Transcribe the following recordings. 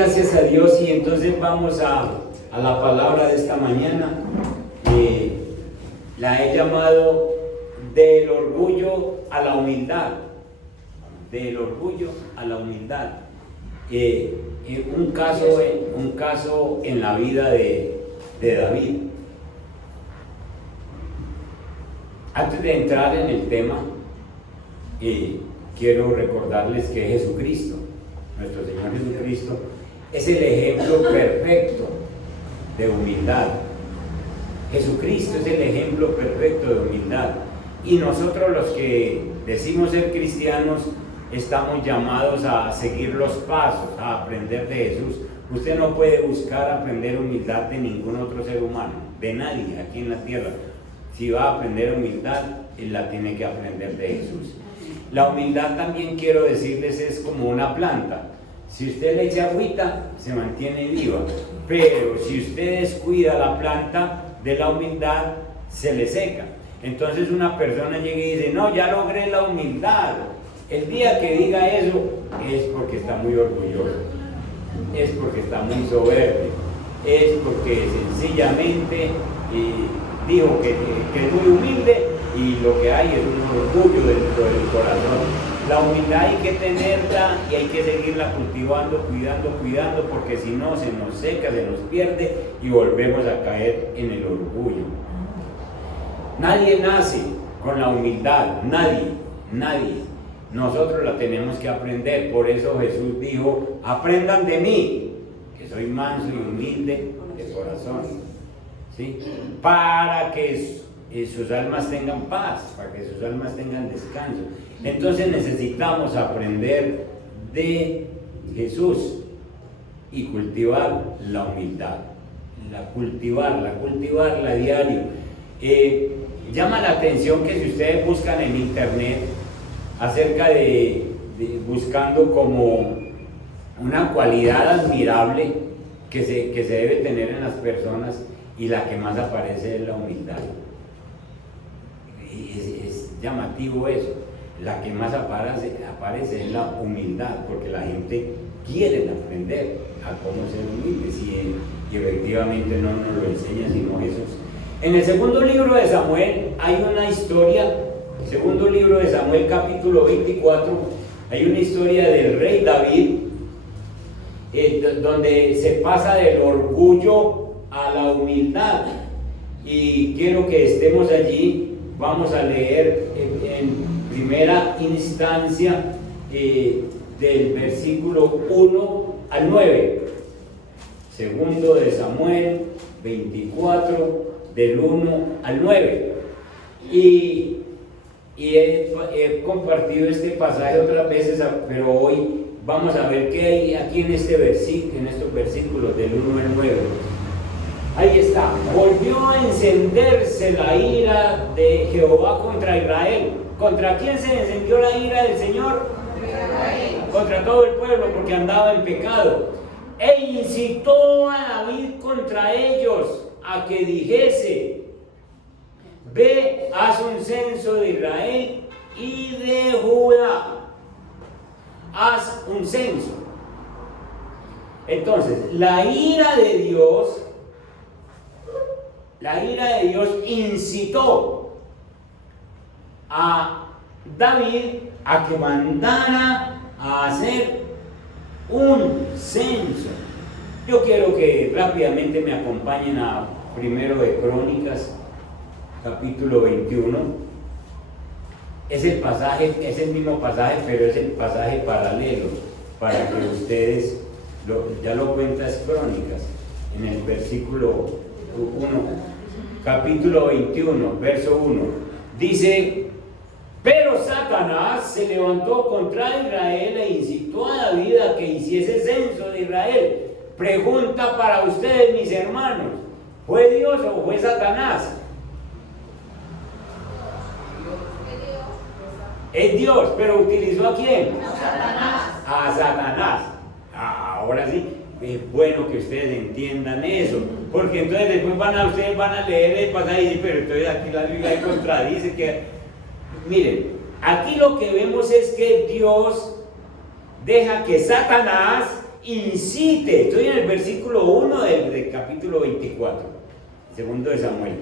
gracias a Dios y entonces vamos a la palabra de esta mañana. La he llamado del orgullo a la humildad. Del orgullo a la humildad. Un caso en la vida de David. Antes de entrar en el tema, quiero recordarles que Jesucristo, nuestro Señor Jesucristo, es el ejemplo perfecto de humildad. Jesucristo es el ejemplo perfecto de humildad. Y nosotros los que decimos ser cristianos, estamos llamados a seguir los pasos, a aprender de Jesús. Usted no puede buscar aprender humildad de ningún otro ser humano, de nadie aquí en la tierra. Si va a aprender humildad, él la tiene que aprender de Jesús. La humildad también quiero decirles es como una planta. Si usted le echa agüita, se mantiene viva. Pero si usted descuida la planta de la humildad, se le seca. Entonces una persona llega y dice, no, ya logré la humildad. El día que diga eso, es porque está muy orgulloso. Es porque está muy soberbio. Es porque sencillamente dijo que es muy humilde y lo que hay es un orgullo dentro del corazón. La humildad hay que tenerla y hay que seguirla cultivando, cuidando, porque si no se nos seca, se nos pierde y volvemos a caer en el orgullo. Nadie nace con la humildad, nadie. Nosotros la tenemos que aprender, por eso Jesús dijo, aprendan de mí, que soy manso y humilde de corazón, ¿sí? Para que sus almas tengan paz, para que sus almas tengan descanso. Entonces necesitamos aprender de Jesús y cultivar la humildad, cultivarla a diario. Llama la atención que si ustedes buscan en internet acerca de buscando como una cualidad admirable que se debe tener en las personas, y la que más aparece es la humildad. Es llamativo eso. La que más aparece es la humildad, porque la gente quiere aprender a cómo ser humildes y efectivamente no nos lo enseña sino Jesús. En el segundo libro de Samuel hay una historia, segundo libro de Samuel capítulo 24, hay una historia del rey David, donde se pasa del orgullo a la humildad, y quiero que estemos allí. Vamos a leer en primera instancia del versículo 1 al 9. Segundo de Samuel 24, del 1 al 9. Y he compartido este pasaje otras veces, pero hoy vamos a ver qué hay aquí en estos versículos del 1 al 9. Ahí está. Volvió a encenderse la ira de Jehová contra Israel. ¿Contra quién se encendió la ira del Señor? Contra todo el pueblo, porque andaba en pecado. E incitó a David contra ellos a que dijese: ve, haz un censo de Israel y de Judá. Haz un censo. Entonces, la ira de Dios incitó a David a que mandara a hacer un censo. Yo quiero que rápidamente me acompañen a Primero de Crónicas, capítulo 21. Es el mismo pasaje, pero es el pasaje paralelo, para que ustedes, ya lo cuentas Crónicas, en el versículo 1. Capítulo 21, verso 1, dice: pero Satanás se levantó contra Israel e incitó a David a que hiciese censo de Israel. Pregunta para ustedes, mis hermanos: ¿fue Dios o fue Satanás? Es Dios, pero ¿utilizó a quién? A Satanás. Ahora sí. Es bueno que ustedes entiendan eso, porque entonces después ustedes van a leer el pasaje y dicen, pero entonces aquí la Biblia contradice que... Miren, aquí lo que vemos es que Dios deja que Satanás incite, estoy en el versículo 1 del capítulo 24, segundo de Samuel.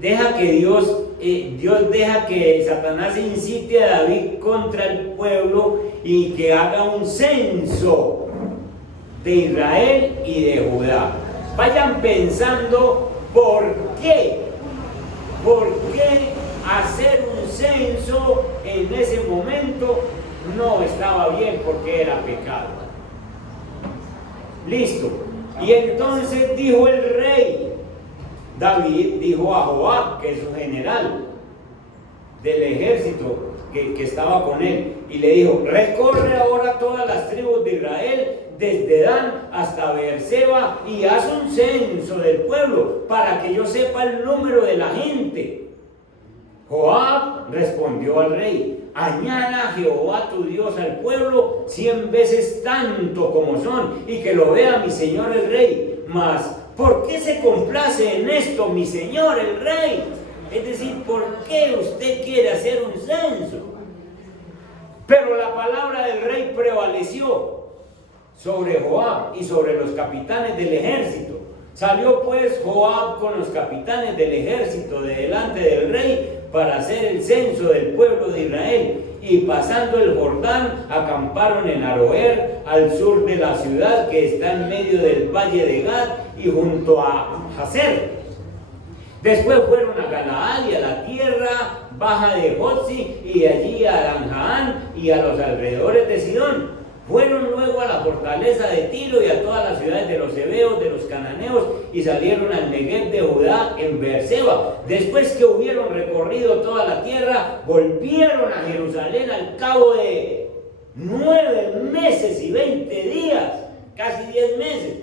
Deja que Dios deja que Satanás incite a David contra el pueblo y que haga un censo de Israel y de Judá. Vayan pensando por qué hacer un censo en ese momento no estaba bien, porque era pecado. Listo. Y entonces dijo el rey David, dijo a Joab, que es su general del ejército que estaba con él, y le dijo: recorre ahora todas las tribus de Israel, desde Dan hasta Beerseba, y haz un censo del pueblo para que yo sepa el número de la gente. Joab respondió al rey: añada a Jehová tu Dios al pueblo 100 veces tanto como son, y que lo vea mi señor el rey. Mas, ¿por qué se complace en esto mi señor el rey? Es decir, ¿por qué usted quiere hacer un censo? Pero la palabra del rey prevaleció sobre Joab y sobre los capitanes del ejército. Salió pues Joab con los capitanes del ejército de delante del rey para hacer el censo del pueblo de Israel, y pasando el Jordán acamparon en Aroer, al sur de la ciudad que está en medio del valle de Gad y junto a Jazer. Después fueron a Galaad y a la tierra baja de Jotzi, y allí a Danjaán y a los alrededores de Sidón. Fueron luego a la fortaleza de Tiro y a todas las ciudades de los heveos, de los cananeos, y salieron al Negev de Judá en Beerseba. Después que hubieron recorrido toda la tierra, volvieron a Jerusalén al cabo de 9 meses y 20 días, casi 10 meses.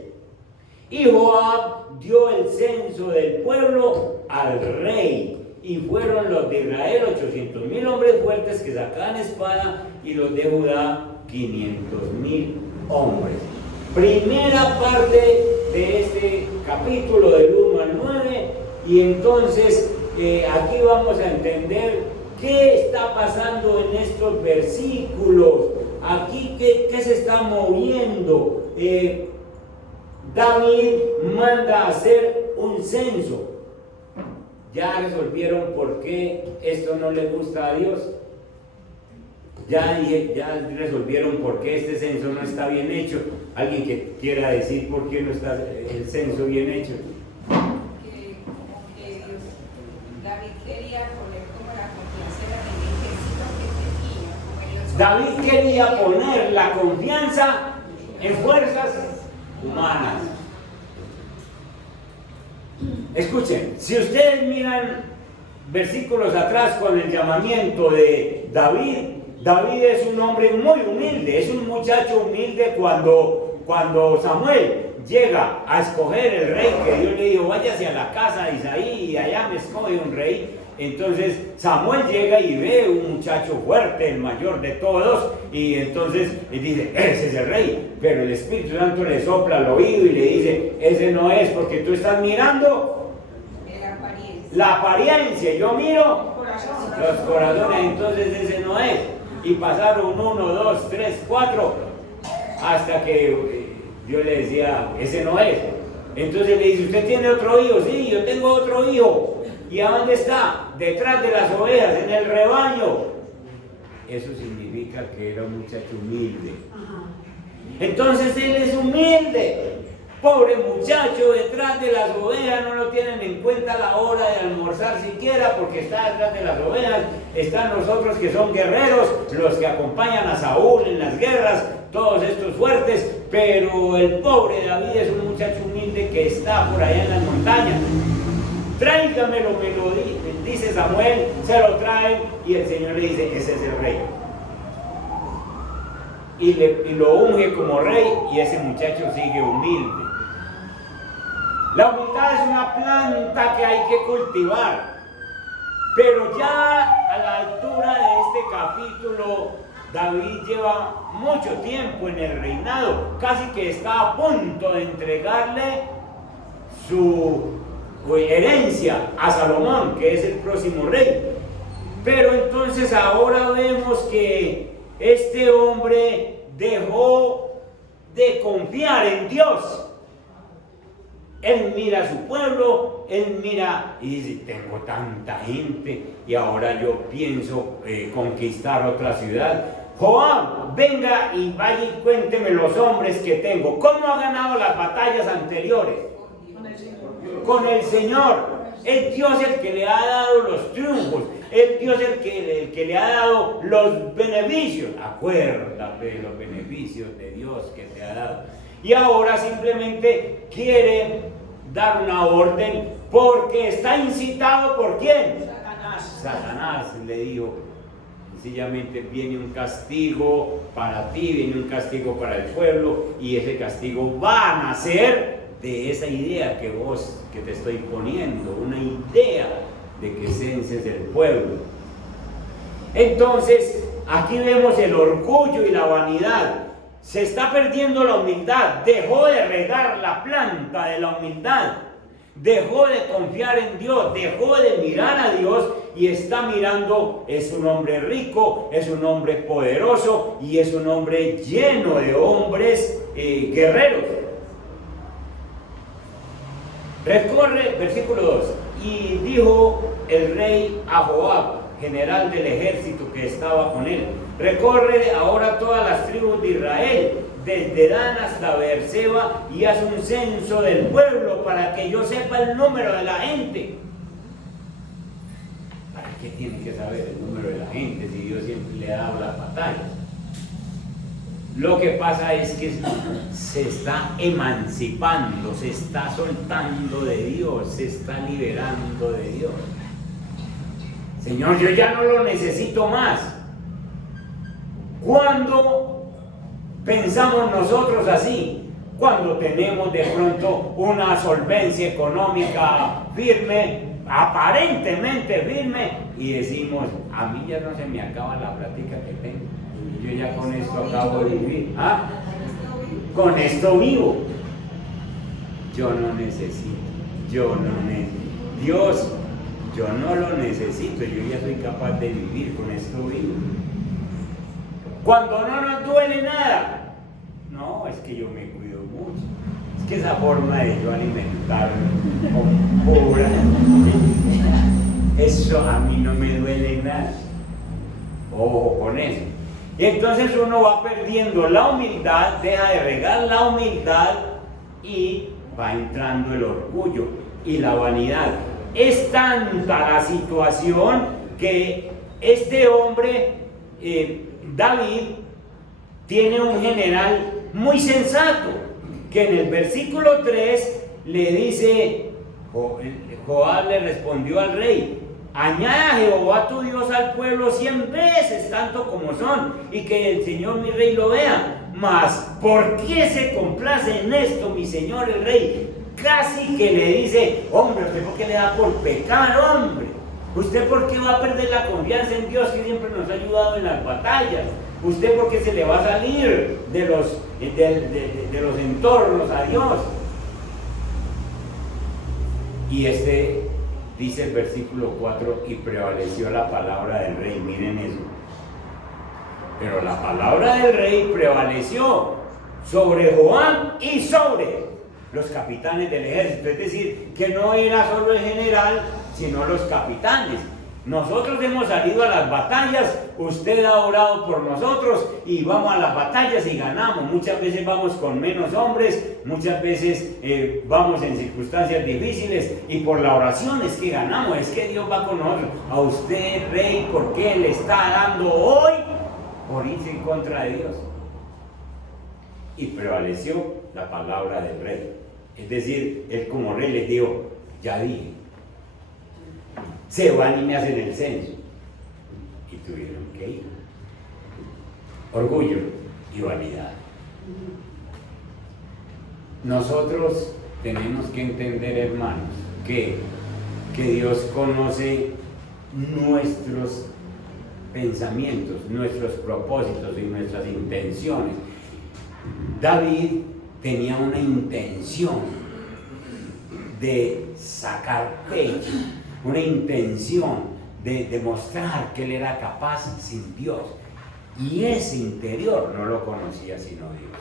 Y Joab dio el censo del pueblo al rey, y fueron los de Israel 800,000 hombres fuertes que sacaban espada, y los de Judá 500,000 hombres. Primera parte de este capítulo, del 1 al 9, y entonces aquí vamos a entender qué está pasando en estos versículos. Aquí qué se está moviendo. David manda a hacer un censo. ¿Ya resolvieron por qué esto no le gusta a Dios? Ya resolvieron por qué este censo no está bien hecho. ¿Alguien que quiera decir por qué no está el censo bien hecho? Como que David quería poner como la confianza en el ejército que tenía. David quería poner la confianza en fuerzas humanas. Escuchen, si ustedes miran versículos atrás con el llamamiento de David, David es un hombre muy humilde, es un muchacho humilde. Cuando Samuel llega a escoger el rey, que Dios le dijo: váyase a la casa de Isaí y allá me escoge un rey. Entonces Samuel llega y ve un muchacho fuerte, el mayor de todos, y entonces le dice: ese es el rey. Pero el Espíritu Santo le sopla al oído y le dice: ese no es, porque tú estás mirando la apariencia, yo miro los corazones, entonces ese no es. Y pasaron 1, 2, 3, 4, hasta que Dios le decía: ese no es. Entonces le dice: ¿usted tiene otro hijo? Sí, yo tengo otro hijo. ¿Y a dónde está? Detrás de las ovejas, en el rebaño. Eso significa que era un muchacho humilde. Entonces él es humilde. Pobre muchacho, detrás de las ovejas, no lo tienen en cuenta a la hora de almorzar siquiera, porque está detrás de las ovejas. Están los otros que son guerreros, los que acompañan a Saúl en las guerras, todos estos fuertes. Pero el pobre David es un muchacho humilde que está por allá en las montañas. Tráigamelo, me lo dice Samuel, se lo traen, y el Señor le dice: ese es el rey. Y lo unge como rey, y ese muchacho sigue humilde. La humildad es una planta que hay que cultivar. Pero ya a la altura de este capítulo, David lleva mucho tiempo en el reinado, casi que está a punto de entregarle su herencia a Salomón, que es el próximo rey. Pero entonces ahora vemos que este hombre dejó de confiar en Dios. Él mira a su pueblo, él mira y dice, tengo tanta gente y ahora yo pienso conquistar otra ciudad. Joab, venga y vaya y cuénteme los hombres que tengo. ¿Cómo ha ganado las batallas anteriores? Con el Señor. Es Dios el que le ha dado los triunfos. Es Dios el que le ha dado los beneficios. Acuérdate de los beneficios de Dios que te ha dado. Y ahora simplemente quiere dar una orden porque está incitado ¿por quién? Satanás le dijo, sencillamente viene un castigo para ti, viene un castigo para el pueblo y ese castigo va a nacer de esa idea que te estoy poniendo, una idea de que censes el pueblo. Entonces, aquí vemos el orgullo y la vanidad. Se está perdiendo la humildad, dejó de regar la planta de la humildad, dejó de confiar en Dios, dejó de mirar a Dios y está mirando, es un hombre rico, es un hombre poderoso y es un hombre lleno de hombres guerreros. Recorre, versículo 2, y dijo el rey a Joab, general del ejército que estaba con él, recorre ahora todas las tribus de Israel, desde Dan hasta Beerseba, y haz un censo del pueblo para que yo sepa el número de la gente. ¿Para qué tiene que saber el número de la gente si Dios siempre le ha dado las batallas? Lo que pasa es que se está emancipando, se está soltando de Dios, se está liberando de Dios. Señor, yo ya no lo necesito más. ¿Cuándo pensamos nosotros así? Cuando tenemos de pronto una solvencia económica firme, aparentemente firme, y decimos, a mí ya no se me acaba la plática que tengo. Yo ya con esto acabo de vivir. ¿Ah? Con esto vivo. Yo no necesito. Dios, yo no lo necesito. Yo ya soy capaz de vivir, con esto vivo. Cuando no nos duele nada. No, es que yo me cuido mucho. Es que esa forma de yo alimentarme con pura, eso a mí no me duele nada. Ojo con eso. Y entonces uno va perdiendo la humildad, deja de regar la humildad y va entrando el orgullo y la vanidad. Es tanta la situación que este hombre, David, tiene un general muy sensato, que en el versículo 3 le dice, Joab le respondió al rey, añada Jehová tu Dios al pueblo 100 veces tanto como son, y que el Señor mi rey lo vea. Mas, ¿por qué se complace en esto mi señor el rey? Casi que le dice, hombre, ¿usted por qué le da por pecar, hombre? ¿Usted por qué va a perder la confianza en Dios que siempre nos ha ayudado en las batallas? ¿Usted por qué se le va a salir de los entornos a Dios? Y dice el versículo 4, y prevaleció la palabra del rey. Miren eso. Pero la palabra del rey prevaleció sobre Joab y sobre los capitanes del ejército. Es decir, que no era solo el general, sino los capitanes. Nosotros hemos salido a las batallas, usted ha orado por nosotros y vamos a las batallas y ganamos. Muchas veces vamos con menos hombres, muchas veces vamos en circunstancias difíciles y por la oración es que ganamos, es que Dios va con nosotros. A usted, rey, ¿por qué le está dando hoy por irse en contra de Dios? Y prevaleció la palabra del rey. Es decir, él como rey les dijo, ya dije, se van y me hacen el censo. Y tuvieron que ir. Orgullo y vanidad. Nosotros tenemos que entender, hermanos, que Dios conoce nuestros pensamientos, nuestros propósitos y nuestras intenciones. David tenía una intención de sacar pecho, una intención de demostrar que él era capaz sin Dios, y ese interior no lo conocía sino Dios.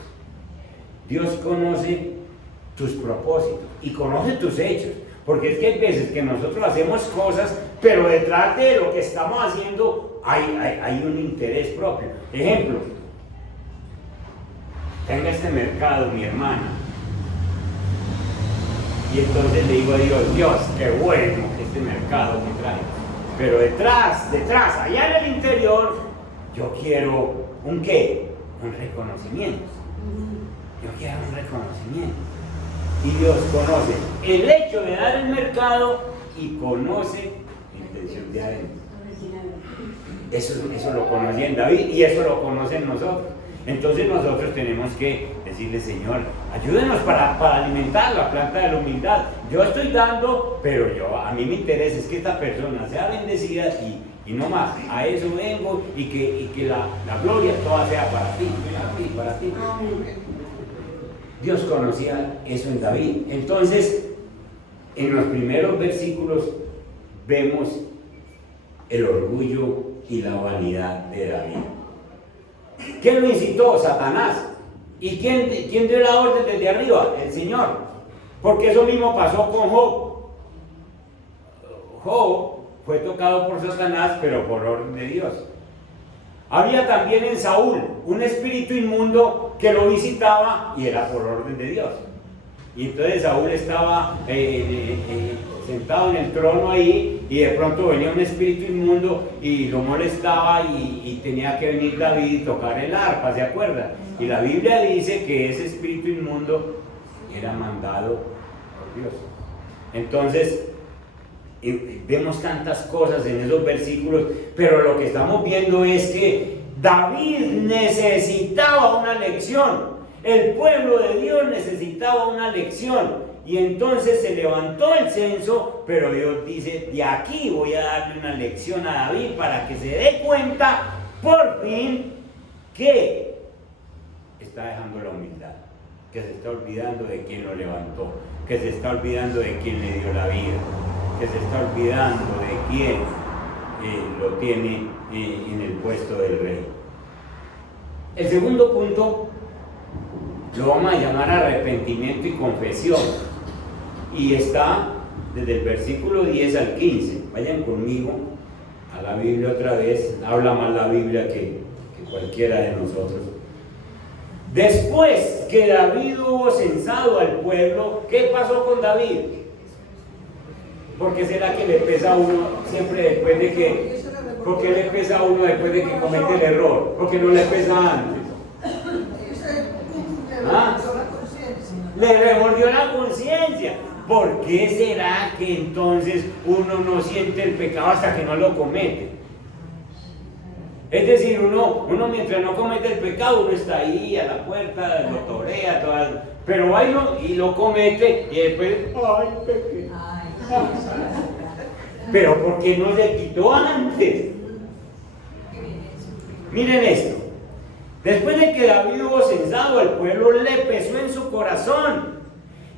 Dios conoce tus propósitos y conoce tus hechos. Porque es que hay veces que nosotros hacemos cosas, pero detrás de lo que estamos haciendo hay un interés propio. Ejemplo, tenga este mercado, mi hermana. Y entonces le digo a Dios, Dios, qué bueno que este mercado me trae. Pero detrás, allá en el interior, yo quiero ¿un qué? Un reconocimiento. Yo quiero un reconocimiento. Y Dios conoce el hecho de dar el mercado y conoce la intención de adentro. Eso lo conocía en David y eso lo conocen nosotros. Entonces nosotros tenemos que decirle, Señor, ayúdenos para alimentar la planta de la humildad. Yo estoy dando, pero a mí me interesa es que esta persona sea bendecida y no más. A eso vengo y que la gloria toda sea para ti, para ti. Dios conocía eso en David. Entonces, en los primeros versículos vemos el orgullo y la vanidad de David. ¿Quién lo incitó? Satanás. ¿Y quién dio la orden desde arriba? El Señor. Porque eso mismo pasó con Job. Job fue tocado por Satanás, pero por orden de Dios. Había también en Saúl un espíritu inmundo que lo visitaba y era por orden de Dios. Y entonces Saúl estaba sentado en el trono ahí y de pronto venía un espíritu inmundo y lo molestaba y tenía que venir David y tocar el arpa, ¿se acuerdan? Y la Biblia dice que ese espíritu inmundo era mandado por Dios. Entonces, vemos tantas cosas en esos versículos, pero lo que estamos viendo es que David necesitaba una lección. El pueblo de Dios necesitaba una lección. Y entonces se levantó el censo, pero Dios dice, de aquí voy a darle una lección a David para que se dé cuenta, por fin, que está dejando la humildad, que se está olvidando de quien lo levantó, que se está olvidando de quien le dio la vida, que se está olvidando de quien lo tiene en el puesto del rey. El segundo punto lo vamos a llamar arrepentimiento y confesión, y está desde el versículo 10 al 15. Vayan conmigo a la Biblia otra vez. Habla más la Biblia que cualquiera de nosotros. Después que David hubo censado al pueblo, ¿qué pasó con David? ¿Por qué será que le pesa a uno siempre después de que? ¿Por qué le pesa a uno después de que comete el error? ¿Por qué no le pesa antes? ¿Ah? Le remordió la conciencia. ¿Por qué será que entonces uno no siente el pecado hasta que no lo comete? Es decir, uno mientras no comete el pecado, uno está ahí a la puerta, lo torea, pero va y lo comete y después, ¡ay, pequé! Pero ¿por qué no se quitó antes? Miren esto. Después de que David hubo censado al pueblo, le pesó en su corazón.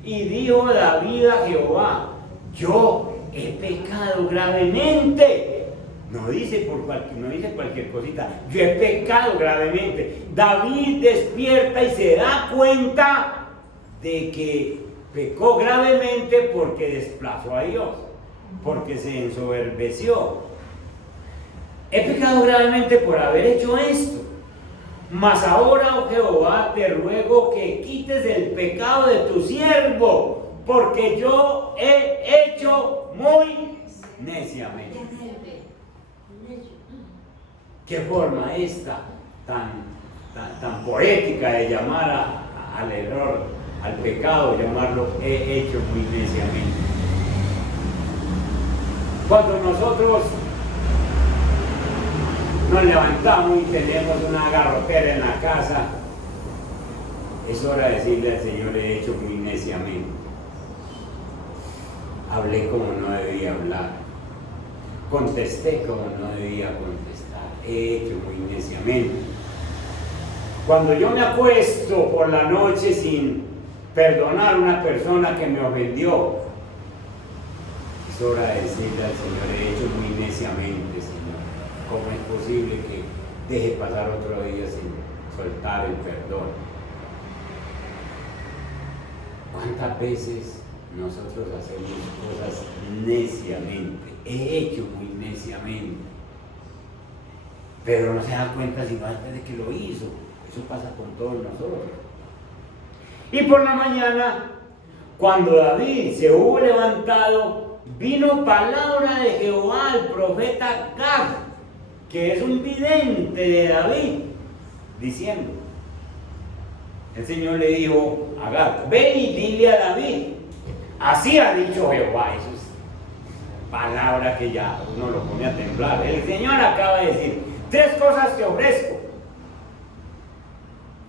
Y dijo David a Jehová, yo he pecado gravemente. No dice cualquier cosita, yo he pecado gravemente. David despierta y se da cuenta de que pecó gravemente porque desplazó a Dios, porque se ensoberbeció. He pecado gravemente por haber hecho esto. Mas ahora, oh Jehová, te ruego que quites el pecado de tu siervo, porque yo he hecho muy neciamente. ¿Qué forma esta tan poética de llamar al error, al pecado, llamarlo he hecho muy neciamente? Cuando nosotros nos levantamos y tenemos una garrotera en la casa, es hora de decirle al Señor, he hecho muy neciamente. Hablé como no debía hablar, contesté como no debía contestar, he hecho muy neciamente. Cuando yo me acuesto por la noche sin perdonar a una persona que me ofendió, es hora de decirle al Señor, he hecho muy neciamente, Señor. ¿Cómo es posible que deje pasar otro día sin soltar el perdón? ¿cuántas veces nosotros hacemos cosas neciamente? He hecho muy neciamente. Pero no se da cuenta sino antes de que lo hizo. Eso pasa con todos nosotros. Y por la mañana, cuando David se hubo levantado, vino palabra de Jehová al profeta Gad, que es un vidente de David, diciendo, el Señor le dijo a Gad, ve y dile a David, así ha dicho Jehová. Eso es palabra que ya uno lo pone a temblar. El Señor acaba de decir, 3 cosas te ofrezco.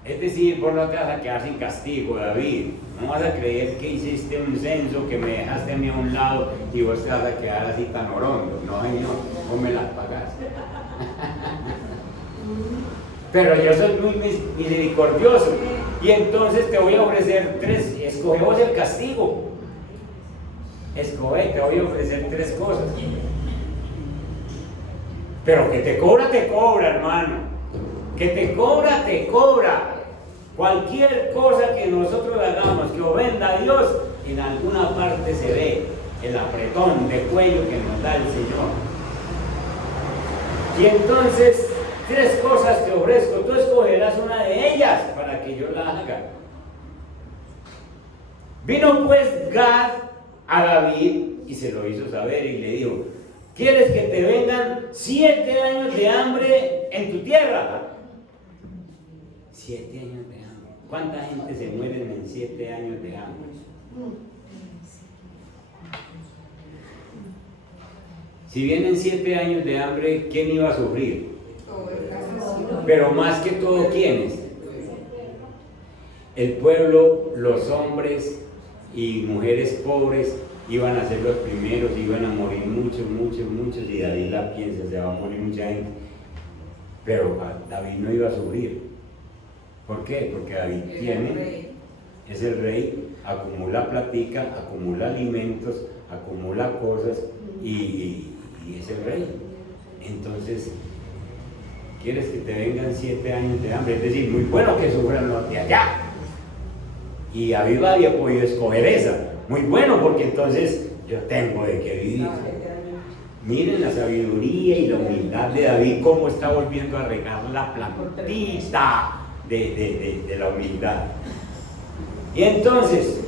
Es decir, vos no te vas a quedar sin castigo, David. No vas a creer que hiciste un censo, que me dejaste a mí a un lado y vos te vas a quedar así tan orondo. No, Señor, vos me las pagás. Pero yo soy muy misericordioso. Y entonces te voy a ofrecer 3. Escoge vos el castigo. Escoge, te voy a ofrecer 3 cosas. Pero que te cobra, hermano. Que te cobra. Cualquier cosa que nosotros hagamos que ofenda a Dios, en alguna parte se ve el apretón de cuello que nos da el Señor. Y entonces, 3 cosas te ofrezco, tú escogerás una de ellas para que yo la haga. Vino pues Gad a David y se lo hizo saber y le dijo, ¿quieres que te vengan 7 años de hambre en tu tierra? 7 años de hambre. ¿Cuánta gente se muere en 7 años de hambre? Si vienen 7 años de hambre, ¿quién iba a sufrir? Pero más que todo, ¿quiénes? El pueblo, los hombres y mujeres pobres iban a ser los primeros, iban a morir muchos, y David la piensa, se va a morir mucha gente. Pero David no iba a sufrir. ¿Por qué? Porque David es el rey, acumula platica, acumula alimentos, acumula cosas y es el rey. Entonces, ¿quieres que te vengan 7 años de hambre? Es decir, muy bueno que sufran los de allá. Y David había podido escoger esa. Muy bueno, porque entonces yo tengo de qué vivir. Miren la sabiduría y la humildad de David, cómo está volviendo a regar la plantita de la humildad. Y entonces,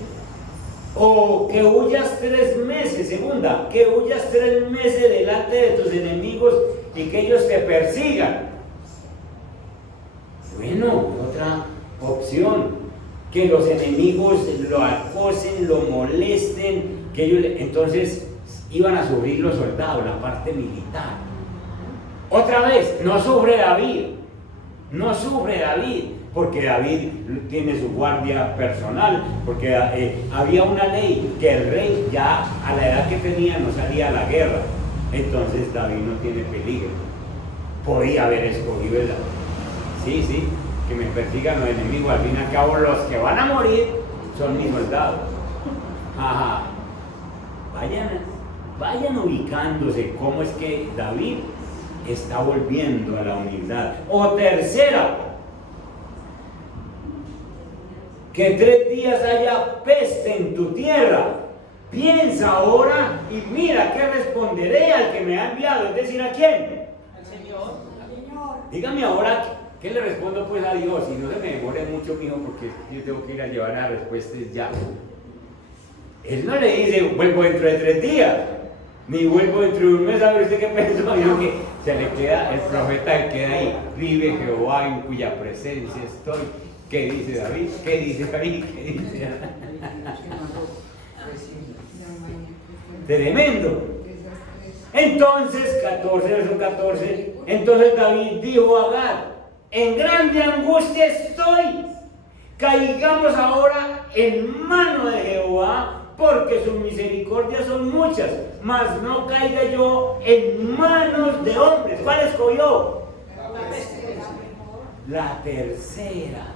o que huyas 3 meses, segunda, que huyas 3 meses delante de tus enemigos y que ellos te persigan. Bueno, otra opción, que los enemigos lo acosen, lo molesten, que ellos entonces iban a sufrir los soldados, la parte militar. Otra vez, no sufre David, porque David tiene su guardia personal, porque había una ley que el rey ya a la edad que tenía no salía a la guerra, entonces David no tiene peligro. Podía haber escogido esa. Sí, que me persigan los enemigos, al fin y al cabo los que van a morir son mis soldados. Ajá. Vayan ubicándose cómo es que David está volviendo a la humildad. O tercera, que 3 días haya peste en tu tierra. Piensa ahora y mira qué responderé al que me ha enviado, es decir, ¿a quién? Al Señor. Dígame ahora, ¿qué le respondo pues a Dios? Y no se me demore mucho, mijo, porque yo tengo que ir a llevar las respuestas ya. Él no le dice, vuelvo dentro de 3 días, ni vuelvo dentro de 1 mes, a ver usted qué pensó, sino que se le queda, el profeta queda ahí, vive Jehová en cuya presencia estoy. ¿Qué dice David? ¿Qué dice David? Tremendo. Entonces, 14, verso 14, entonces David dijo a Gad, en grande angustia estoy, caigamos ahora en mano de Jehová, porque sus misericordias son muchas, mas no caiga yo en manos de hombres. ¿Cuál escogió? La tercera.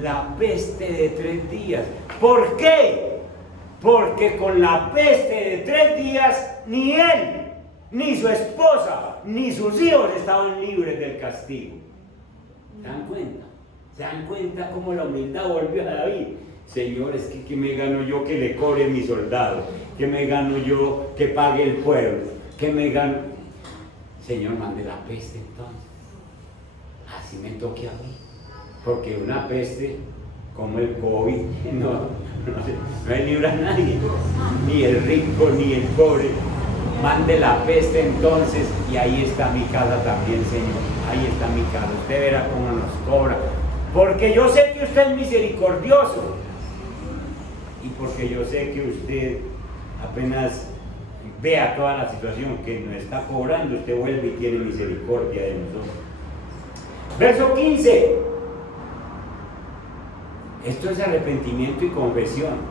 La peste de 3 días. ¿Por qué? Porque con la peste de 3 días ni él, ni su esposa, ni sus hijos estaban libres del castigo. ¿Se dan cuenta? ¿Se dan cuenta cómo la humildad volvió a David? Señor, es que ¿qué me gano yo que le cobre mis soldados? ¿Qué me gano yo que pague el pueblo? ¿Qué me gano? Señor, mande la peste entonces. Así me toque a mí. Porque una peste como el COVID no libra a nadie. Ni el rico ni el pobre. Mande la peste entonces, y ahí está mi casa también, Señor. Ahí está mi casa. Usted verá cómo nos cobra. Porque yo sé que usted es misericordioso. Y porque yo sé que usted apenas vea toda la situación que nos está cobrando, usted vuelve y tiene misericordia de nosotros. Verso 15. Esto es arrepentimiento y confesión.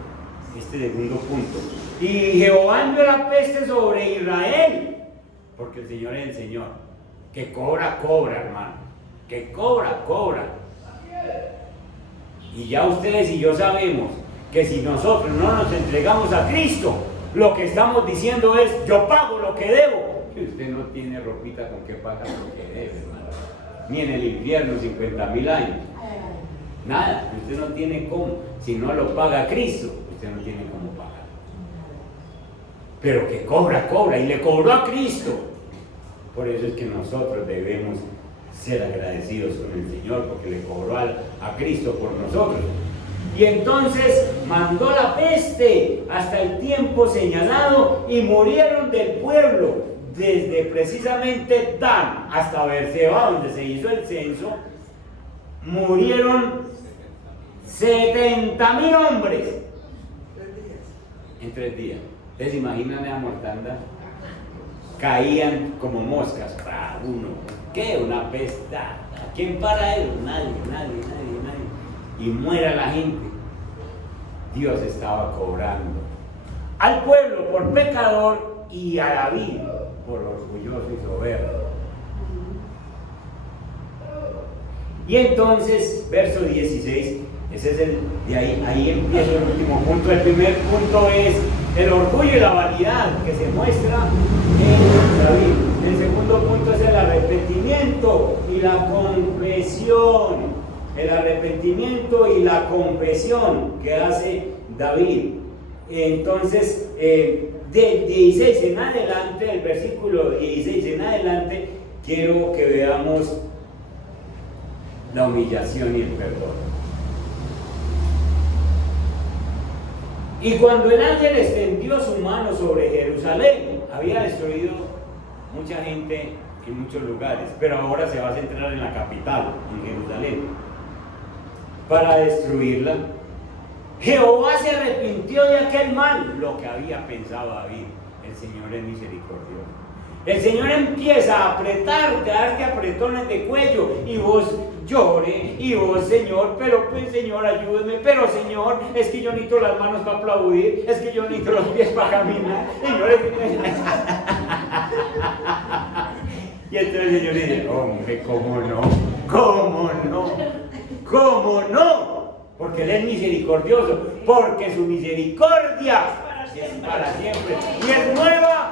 Este segundo punto. Y Jehová envió la peste sobre Israel, porque el Señor es el Señor. Que cobra, hermano. Que cobra. Y ya ustedes y yo sabemos que si nosotros no nos entregamos a Cristo, lo que estamos diciendo es: yo pago lo que debo. Y usted no tiene ropita con que pagar lo que debe, hermano. Ni en el infierno 50.000 años. Nada, usted no tiene cómo. Si no lo paga Cristo, usted no tiene cómo pagar. Pero que cobra, y le cobró a Cristo. Por eso es que nosotros debemos ser agradecidos con el Señor, porque le cobró a Cristo por nosotros. Y entonces mandó la peste hasta el tiempo señalado, y murieron del pueblo, desde precisamente Dan hasta Berseba, donde se hizo el censo, murieron 70.000 hombres en 3 días. ¿Ustedes se imaginan la mortandad? Caían como moscas para uno. ¿Qué? Una peste. ¿Quién para ellos? Nadie. Y muera la gente. Dios estaba cobrando al pueblo por pecador y a David por orgulloso y soberbio. Y entonces, verso 16, ese es de ahí empieza el último punto. El primer punto es el orgullo y la vanidad que se muestra en David. El segundo punto es el arrepentimiento y la confesión. El arrepentimiento y la confesión que hace David. Entonces, del 16 en adelante, el versículo 16 en adelante, quiero que veamos la humillación y el perdón. Y cuando el ángel extendió su mano sobre Jerusalén, había destruido mucha gente en muchos lugares, pero ahora se va a centrar en la capital, en Jerusalén, para destruirla. Jehová se arrepintió de aquel mal, lo que había pensado David. El Señor es misericordioso. El Señor empieza a apretarte, a darte apretones de cuello, y vos llore, y vos: Señor, pero pues Señor, ayúdeme, pero Señor, es que yo necesito las manos para aplaudir, es que yo necesito los pies para caminar, Señor. Y entonces el Señor dice: hombre, ¿cómo no? Porque Él es misericordioso, porque su misericordia es para siempre y es nueva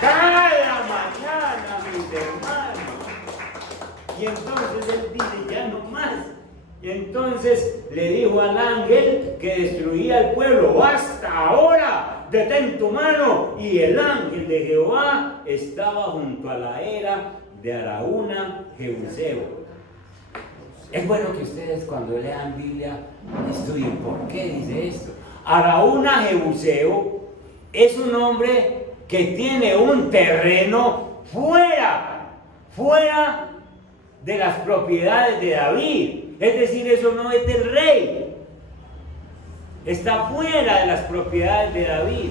cada mañana, mis hermanos. Y entonces Él dice: ya no más. Y entonces le dijo al ángel que destruía el pueblo: basta ahora, detén tu mano. Y el ángel de Jehová estaba junto a la era de Araúna Jebuseo. Es bueno que ustedes, cuando lean Biblia, estudien por qué dice esto. Araúna Jebuseo es un hombre que tiene un terreno fuera de las propiedades de David. Es decir, eso no es del rey. Está fuera de las propiedades de David.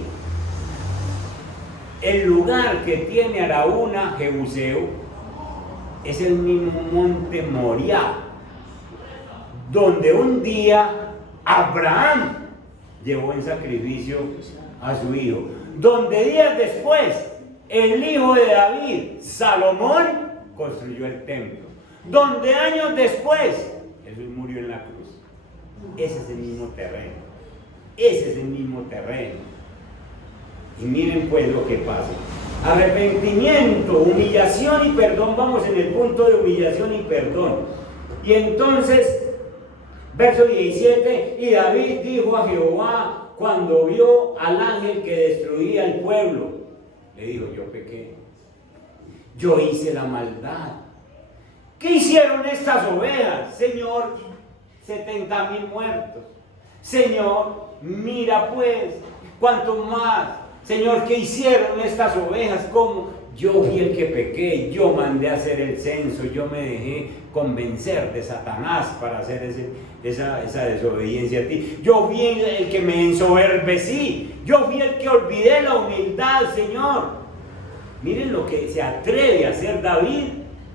El lugar que tiene Araúna Jebuseo es el mismo monte Moriah, donde un día Abraham llevó en sacrificio a su hijo, donde días después el hijo de David, Salomón, construyó el templo, donde años después Jesús murió en la cruz. Ese es el mismo terreno. Y miren pues lo que pasa: arrepentimiento, humillación y perdón. Vamos en el punto de humillación y perdón. Y entonces Verso 17, y David dijo a Jehová cuando vio al ángel que destruía el pueblo, le dijo, yo pequé, yo hice la maldad. ¿Qué hicieron estas ovejas? Señor, 70,000 muertos. Señor, mira pues, cuánto más. Señor, ¿qué hicieron estas ovejas? ¿Cómo? Yo fui el que pequé, yo mandé a hacer el censo, yo me dejé convencer de Satanás para hacer esa desobediencia a ti. Yo fui el que me ensoberbecí, yo fui el que olvidé la humildad, Señor. Miren lo que se atreve a hacer David,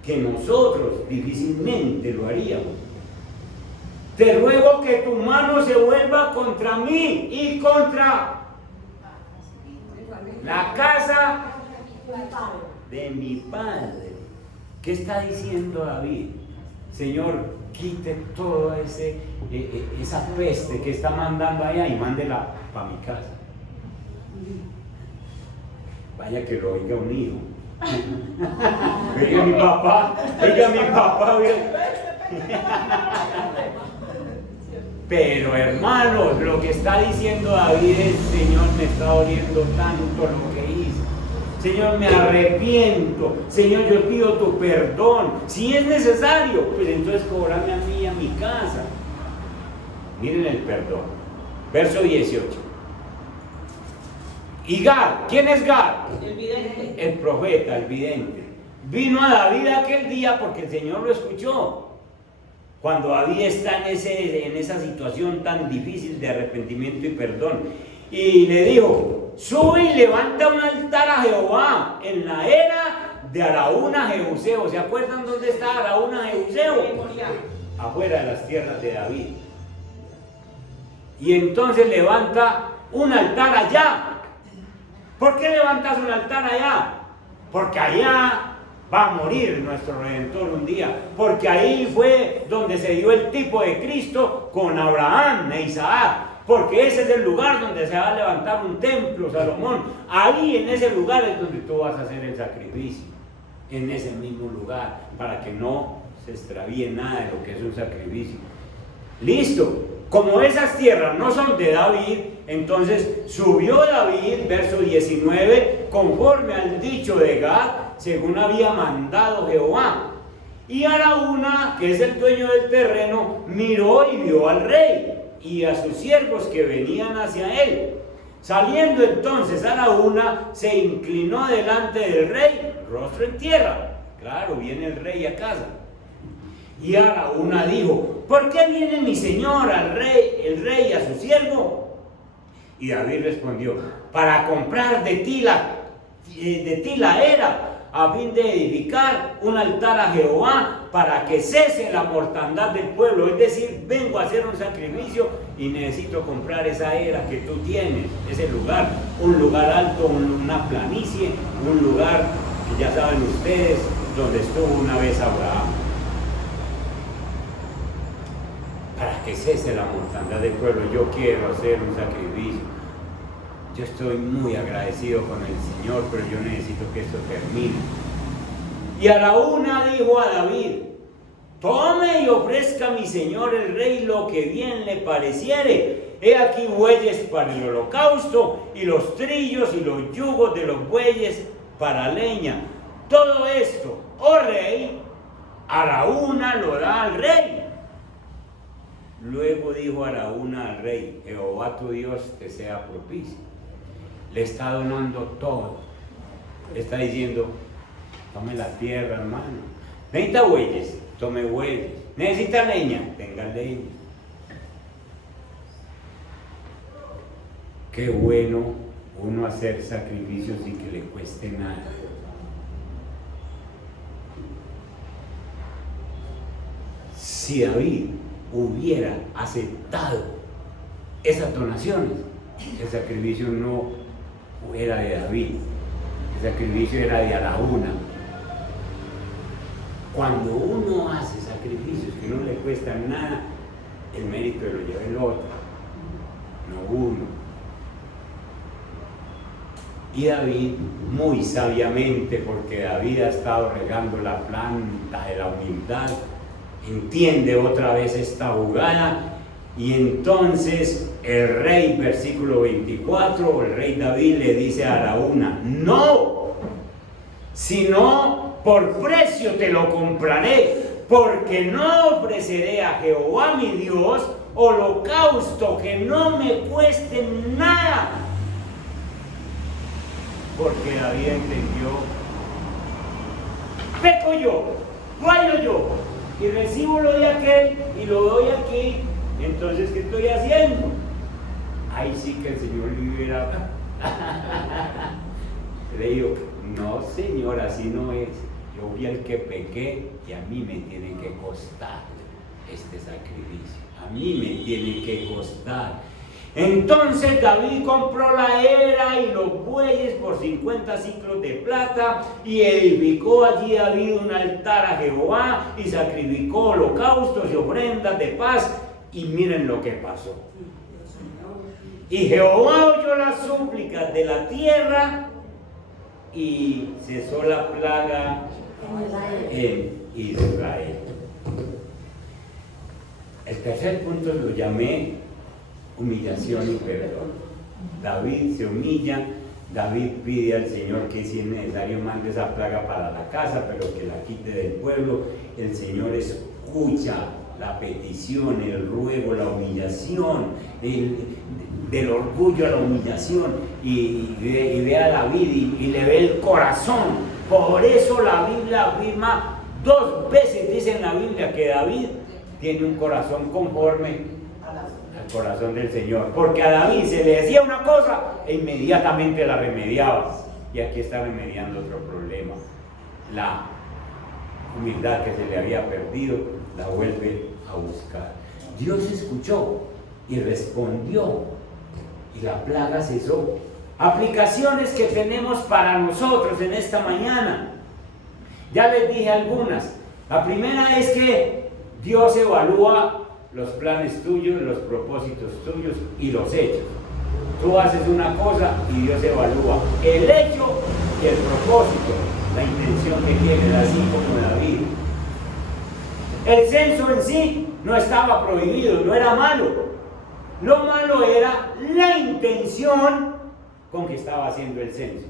que nosotros difícilmente lo haríamos. Te ruego que tu mano se vuelva contra mí y contra la casa de mi padre. ¿Qué está diciendo David? Señor, quite toda esa peste que está mandando allá y mándela para mi casa. Vaya que lo oiga un hijo. Oiga mi papá. Pero hermanos, lo que está diciendo David es, Señor, me está doliendo tanto lo que hice. Señor, me arrepiento. Señor, yo pido tu perdón. Si es necesario, pues entonces cóbrame a mí y a mi casa. Miren el perdón. Verso 18. Y Gad, ¿quién es Gad? El vidente. El profeta, el vidente. Vino a David aquel día porque el Señor lo escuchó. Cuando David está en esa situación tan difícil de arrepentimiento y perdón. Y le dijo, sube y levanta un altar a Jehová en la era de Araúna Jebuseo. ¿Se acuerdan dónde está Araúna Jebuseo? Afuera de las tierras de David. Y entonces levanta un altar allá. ¿Por qué levantas un altar allá? Porque allá va a morir nuestro Redentor un día, porque ahí fue donde se dio el tipo de Cristo con Abraham e Isaac, porque ese es el lugar donde se va a levantar un templo, Salomón. Ahí en ese lugar es donde tú vas a hacer el sacrificio, en ese mismo lugar, para que no se extravíe nada de lo que es un sacrificio. Listo. Como esas tierras no son de David, entonces subió David, verso 19, conforme al dicho de Gad, según había mandado Jehová. Y Araúna, que es el dueño del terreno, miró y vio al rey y a sus siervos que venían hacia él. Saliendo entonces Araúna, se inclinó delante del rey, rostro en tierra. Claro, viene el rey a casa. Y Araúna dijo, ¿por qué viene mi señor el rey a su siervo? Y David respondió, para comprar de ti la era, a fin de edificar un altar a Jehová, para que cese la mortandad del pueblo. Es decir, vengo a hacer un sacrificio y necesito comprar esa era que tú tienes, ese lugar, un lugar alto, una planicie, un lugar que ya saben ustedes, donde estuvo una vez Abraham. Para que cese la mortandad del pueblo, yo quiero hacer un sacrificio. Yo estoy muy agradecido con el Señor, pero yo necesito que esto termine. Y Araúna dijo a David, tome y ofrezca a mi señor el rey lo que bien le pareciere. He aquí bueyes para el holocausto, y los trillos y los yugos de los bueyes para leña. Todo esto, oh rey, Araúna lo da al rey. Luego dijo Araúna al rey, Jehová tu Dios te sea propicio. Le está donando todo. Le está diciendo, tome la tierra, hermano. Necesita bueyes, tome bueyes. Necesita leña, tenga leña. Qué bueno uno hacer sacrificios sin que le cueste nada. Si David hubiera aceptado esas donaciones, el sacrificio no era de David, el sacrificio era de Araúna. Cuando uno hace sacrificios que no le cuestan nada, el mérito lo lleva el otro, no uno. Y David, muy sabiamente, porque David ha estado regando la planta de la humildad, entiende otra vez esta jugada Y entonces el rey, versículo 24, el rey David le dice a Araúna: no, sino por precio te lo compraré, porque no ofreceré a Jehová mi Dios holocausto que no me cueste nada. Porque David entendió: peco yo, fallo yo, y recibo lo de aquel y lo doy aquí. Entonces, ¿qué estoy haciendo? Ahí sí que el Señor le hubiera le digo: no, Señor, así no es. Yo fui el que pequé y a mí me tiene que costar este sacrificio. A mí me tiene que costar. Entonces David compró la era y los bueyes por 50 ciclos de plata, y edificó allí David un altar a Jehová y sacrificó holocaustos y ofrendas de paz. Y miren lo que pasó. Y Jehová oyó las súplicas de la tierra y cesó la plaga en Israel. El tercer punto lo llamé humillación y perdón. David se humilla, David pide al Señor que si es necesario mande esa plaga para la casa, pero que la quite del pueblo. El Señor escucha la petición, el ruego, la humillación, del orgullo a la humillación, y ve a David y le ve el corazón. Por eso la Biblia afirma 2 veces, dice en la Biblia, que David tiene un corazón conforme al corazón del Señor, porque a David se le decía una cosa e inmediatamente la remediaba, y aquí está remediando otro problema: la humildad que se le había perdido la vuelve a buscar. Dios escuchó y respondió, y la plaga cesó. Aplicaciones que tenemos para nosotros en esta mañana. Ya les dije algunas. La primera es que Dios evalúa los planes tuyos, los propósitos tuyos y los hechos. Tú haces una cosa y Dios evalúa el hecho y el propósito, la intención que tienes, así como David. El censo en sí no estaba prohibido, no era malo. Lo malo era la intención con que estaba haciendo el censo.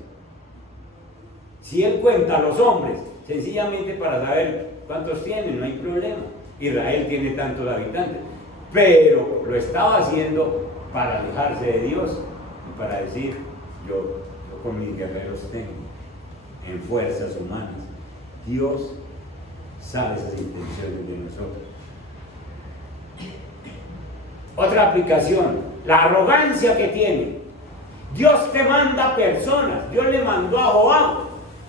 Si él cuenta a los hombres sencillamente para saber cuántos tienen, no hay problema. Israel tiene tantos habitantes, pero lo estaba haciendo para alejarse de Dios y para decir: yo con mis guerreros tengo, en fuerzas humanas. Dios sabe esas intenciones de nosotros. Otra aplicación: la arrogancia que tiene. Dios te manda personas. Dios le mandó a Joab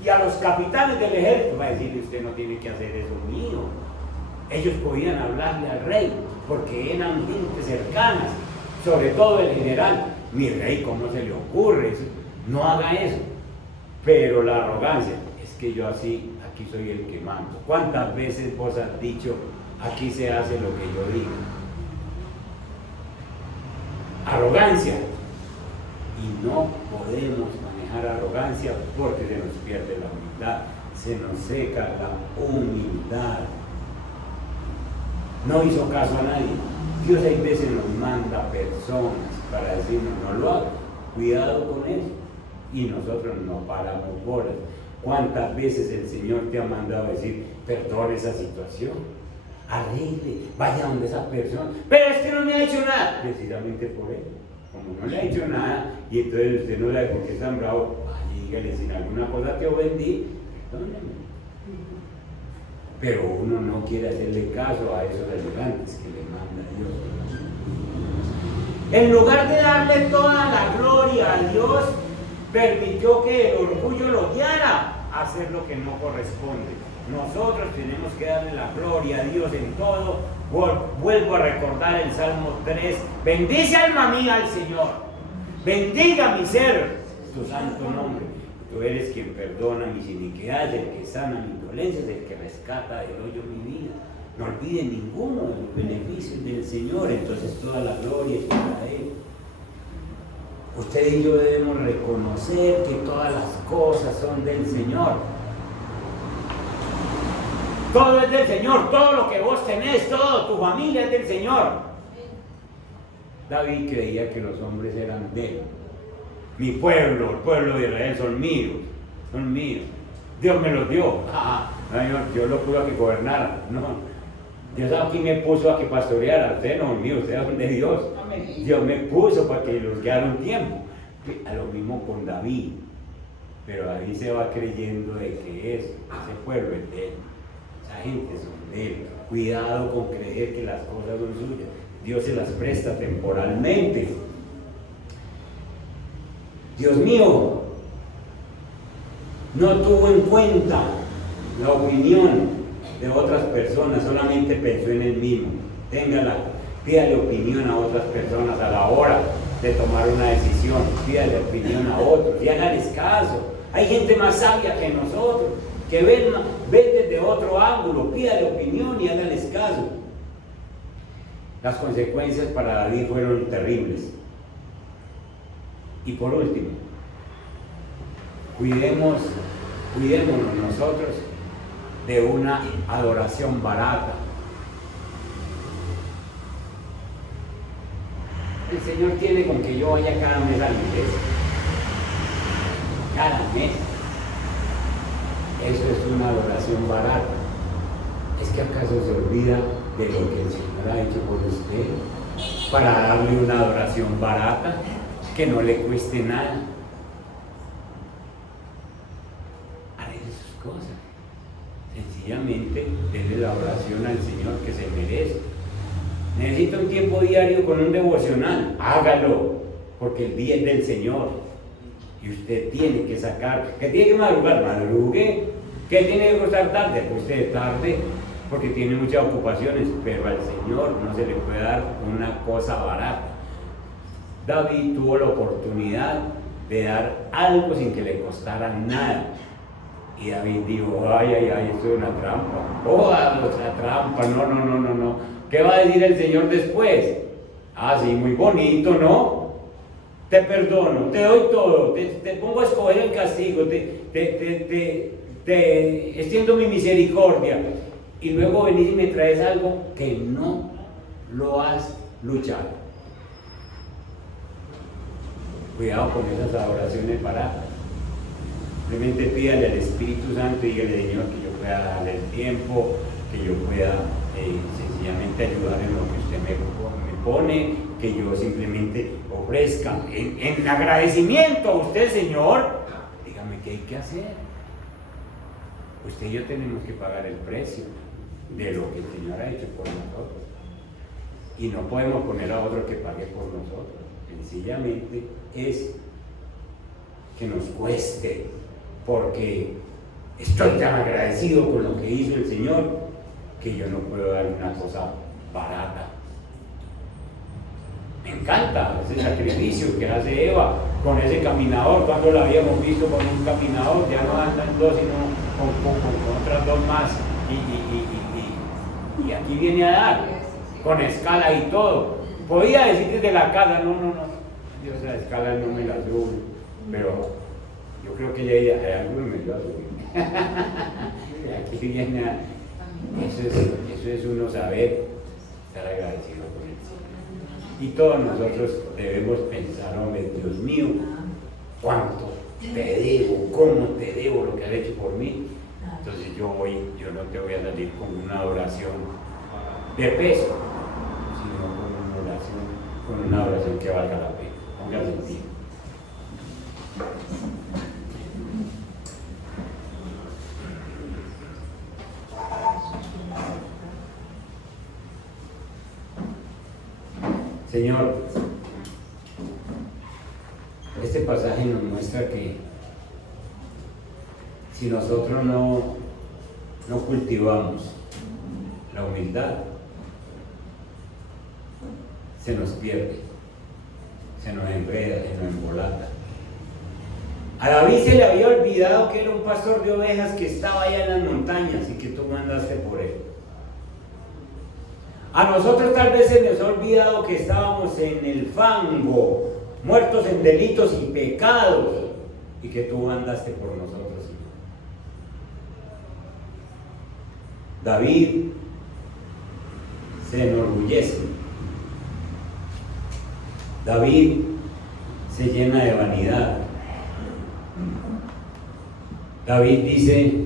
y a los capitanes del ejército para decirle: usted no tiene que hacer eso mío. Ellos podían hablarle al rey porque eran gente cercanas, sobre todo el general. Mi rey, ¿cómo se le ocurre? No haga eso. Pero la arrogancia: es que yo así, aquí soy el que mando. ¿Cuántas veces vos has dicho: aquí se hace lo que yo digo? Arrogancia. Y no podemos manejar arrogancia porque se nos pierde la humildad, se nos seca la humildad. No hizo caso a nadie. Dios hay veces nos manda personas para decirnos: no lo hagas, cuidado con eso. Y nosotros no paramos bolas. ¿Cuántas veces el Señor te ha mandado a decir: perdone esa situación, arregle, vaya donde esa persona? Pero es que no me ha hecho nada. Precisamente por eso. Como no le ha hecho nada, y entonces usted no sabe por qué es tan bravo, vaya, dígale: si en alguna cosa te ofendí, perdóneme. Pero uno no quiere hacerle caso a esos ayudantes que le manda Dios. En lugar de darle toda la gloria a Dios, permitió que el orgullo lo guiara a hacer lo que no corresponde. Nosotros tenemos que darle la gloria a Dios en todo. Vuelvo a recordar el Salmo 3: bendice alma mía al Señor, bendiga mi ser tu santo nombre. Tú eres quien perdona mis iniquidades, el que sana mis dolencias, el que rescata del hoyo mi vida. No olvide ninguno de los beneficios del Señor. Entonces toda la gloria es para Él. Usted y yo debemos reconocer que todas las cosas son del Señor. Todo es del Señor, todo lo que vos tenés, toda tu familia es del Señor. David creía que los hombres eran de él. Mi pueblo, el pueblo de Israel son míos, son míos. Dios me los dio. Yo lo puso a que gobernara. No, Dios aquí me puso a que pastoreara. Ustedes no son míos, ustedes son de Dios. Dios me puso para que los guiara un tiempo. A lo mismo con David. Pero David se va creyendo de que ese pueblo es de él. Esa gente son de él. Cuidado con creer que las cosas son suyas. Dios se las presta temporalmente. Dios mío, no tuvo en cuenta la opinión de otras personas, solamente pensó en él mismo. Pídale opinión a otras personas a la hora de tomar una decisión, pídale opinión a otros y hágales caso. Hay gente más sabia que nosotros, que ven desde otro ángulo, pídale opinión y hágales caso. Las consecuencias para David fueron terribles. Y por último, cuidémonos nosotros de una adoración barata. El Señor tiene con que yo vaya cada mes a la iglesia. Cada mes. Eso es una adoración barata. ¿Es que acaso se olvida de lo que el Señor ha hecho por usted para darle una adoración barata que no le cueste nada? Haré sus cosas. Sencillamente, denle la oración al Señor que se merece. Necesita un tiempo diario con un devocional, hágalo, porque el día es del Señor y usted tiene que sacar. ¿Que tiene que madrugar? Madrugue. ¿Que tiene que acostar tarde? Pues usted tarde, porque tiene muchas ocupaciones, pero al Señor no se le puede dar una cosa barata. David tuvo la oportunidad de dar algo sin que le costara nada. Y David dijo, ay, esto es una trampa. Otra trampa, no. ¿Qué va a decir el Señor después? Sí, muy bonito, ¿no? Te perdono, te doy todo, te pongo a escoger el castigo, te extiendo mi misericordia. Y luego venís y me traes algo que no lo has luchado. Cuidado con esas adoraciones baratas. Simplemente pídale al Espíritu Santo y dígale, Señor, que yo pueda darle el tiempo, que yo pueda sencillamente ayudar en lo que usted me pone, que yo simplemente ofrezca en agradecimiento a usted, Señor. Dígame qué hay que hacer. Usted y yo tenemos que pagar el precio de lo que el Señor ha hecho por nosotros. Y no podemos poner a otro que pague por nosotros. Sencillamente es que nos cueste, porque estoy tan agradecido con lo que hizo el Señor que yo no puedo dar una cosa barata. Me encanta ese sacrificio que hace Eva con ese caminador. Cuando la habíamos visto con un caminador, ya no andan dos, sino con otras dos más. Y aquí viene a dar, con escala y todo. Podía decir desde la casa, no, yo esa escala no me la subo, pero yo creo que ya algo me dio a subir. Aquí viene a... Eso es uno saber estar agradecido con el Señor. Y todos nosotros debemos pensar, hombre, Dios mío, cuánto te debo, cómo te debo lo que has hecho por mí. Entonces yo no te voy a salir con una oración de peso, sino con una oración que valga la pena. Póngase en pie. Señor, este pasaje nos muestra que si nosotros no cultivamos la humildad, se nos pierde, se nos enreda, se nos embolata. A David se le había olvidado que era un pastor de ovejas que estaba allá en las montañas y que tú mandaste por él. A nosotros tal vez se nos ha olvidado que estábamos en el fango, muertos en delitos y pecados, y que tú andaste por nosotros, Señor. David se enorgullece David se llena de vanidad. David dice: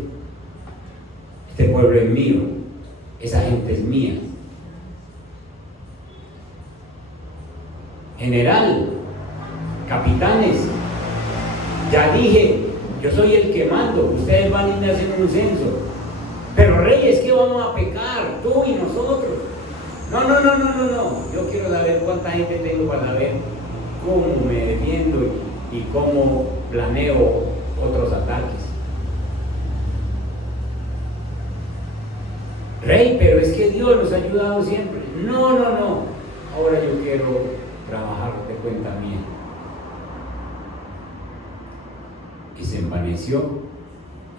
este pueblo es mío, esa gente es mía. General, capitanes, ya dije, yo soy el que mando, ustedes van a ir a hacer un censo. Pero reyes, ¿qué vamos a pecar? Tú y nosotros. No. Yo quiero saber cuánta gente tengo para saber cómo me defiendo y cómo planeo otros ataques. Rey, pero es que Dios nos ha ayudado siempre. No. Ahora yo quiero trabajar de cuenta mía. Y se envaneció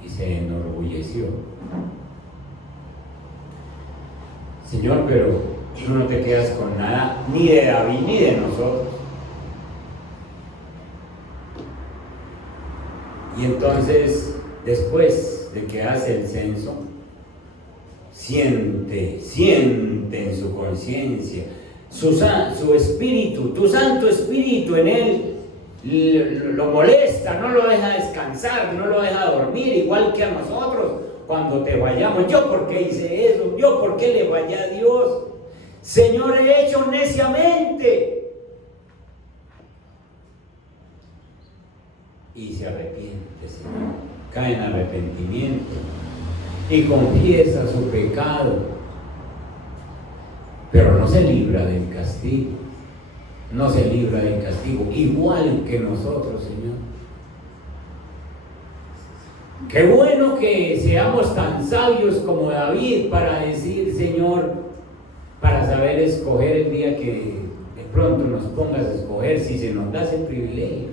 y se enorgulleció. Señor, pero tú no te quedas con nada ni de David ni de nosotros. Y entonces, después de que hace el censo, siente en su conciencia, su espíritu, tu Santo Espíritu en él lo molesta, no lo deja descansar, no lo deja dormir, igual que a nosotros cuando te fallamos. ¿Yo por qué hice eso? ¿Yo por qué le fallé a Dios? Señor, he hecho neciamente. Y se arrepiente, Señor, cae en arrepentimiento y confiesa su pecado, pero no se libra del castigo, igual que nosotros, Señor. Qué bueno que seamos tan sabios como David para decir: Señor, para saber escoger el día que de pronto nos pongas a escoger, si se nos da ese privilegio.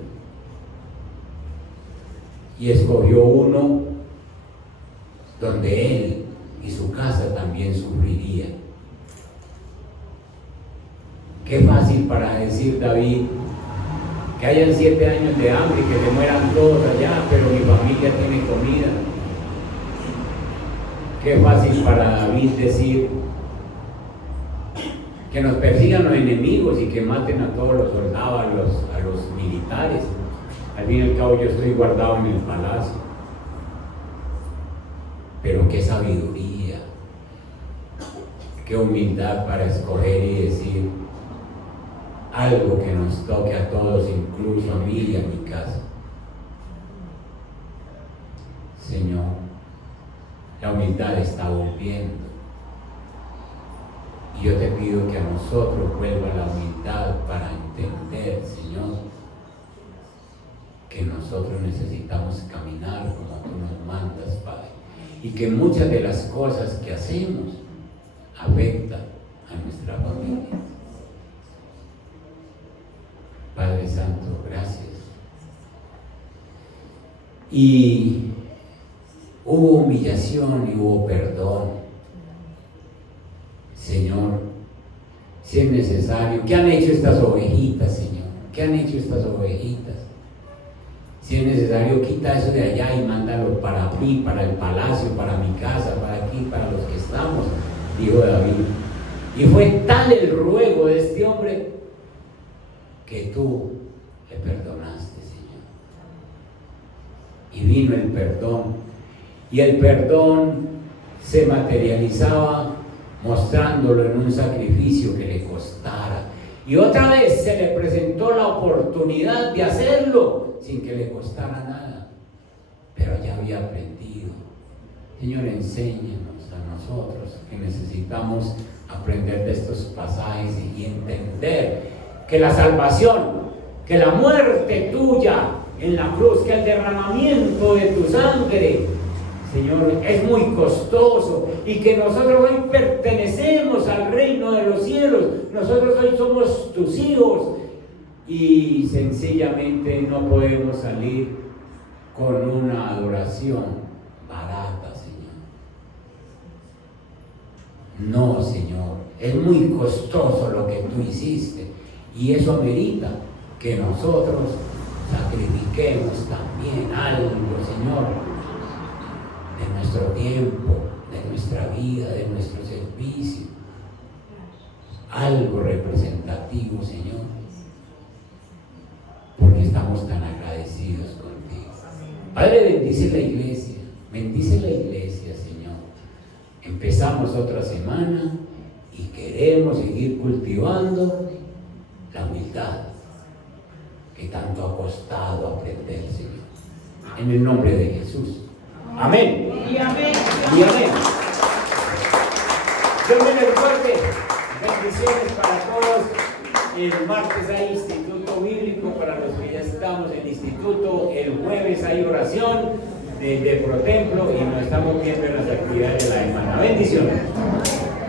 Y escogió uno donde él y su casa también sufriría. Qué fácil para decir David: que hayan 7 años de hambre y que se mueran todos allá, pero mi familia tiene comida. Qué fácil para David decir: que nos persigan los enemigos y que maten a todos los soldados, a los militares. Al fin y al cabo yo estoy guardado en el palacio. Pero qué sabiduría, qué humildad para escoger y decir algo que nos toque a todos, incluso a mí y a mi casa. Señor, la humildad está volviendo. Y yo te pido que a nosotros vuelva la humildad para entender, Señor, que nosotros necesitamos caminar como tú nos mandas, Padre, y que muchas de las cosas que hacemos afectan a nuestra familia. Padre Santo, gracias. Y hubo humillación y hubo perdón. Señor, si es necesario, ¿qué han hecho estas ovejitas, Señor? ¿Qué han hecho estas ovejitas? Si es necesario, quita eso de allá y mándalo para mí, para el palacio, para mi casa, para aquí, para los que estamos, dijo David. Y fue tal el ruego de este hombre que tú le perdonaste, Señor. Y vino el perdón. Y el perdón se materializaba mostrándolo en un sacrificio que le costara. Y otra vez se le presentó la oportunidad de hacerlo sin que le costara nada, pero ya había aprendido. Señor, enséñanos a nosotros que necesitamos aprender de estos pasajes y entender que la salvación, que la muerte tuya en la cruz, que el derramamiento de tu sangre, Señor, es muy costoso, y que nosotros hoy pertenecemos al reino de los cielos. Nosotros hoy somos tus hijos y sencillamente no podemos salir con una adoración barata, Señor. No, Señor, es muy costoso lo que tú hiciste, y eso amerita que nosotros sacrifiquemos también algo, Señor, de nuestro tiempo, de nuestra vida, de nuestro servicio, algo representativo, Señor. estamos tan agradecidos contigo. Padre, bendice la iglesia, Señor. Empezamos otra semana y queremos seguir cultivando la humildad que tanto ha costado aprender, Señor. En el nombre de Jesús. Amén. Y amén. Y amén. Dios me les guarde. Bendiciones para todos. El martes hay Instituto Bíblico para los que ya estamos en instituto. El jueves hay oración de Protemplo y nos estamos viendo en las actividades de la semana. Bendiciones.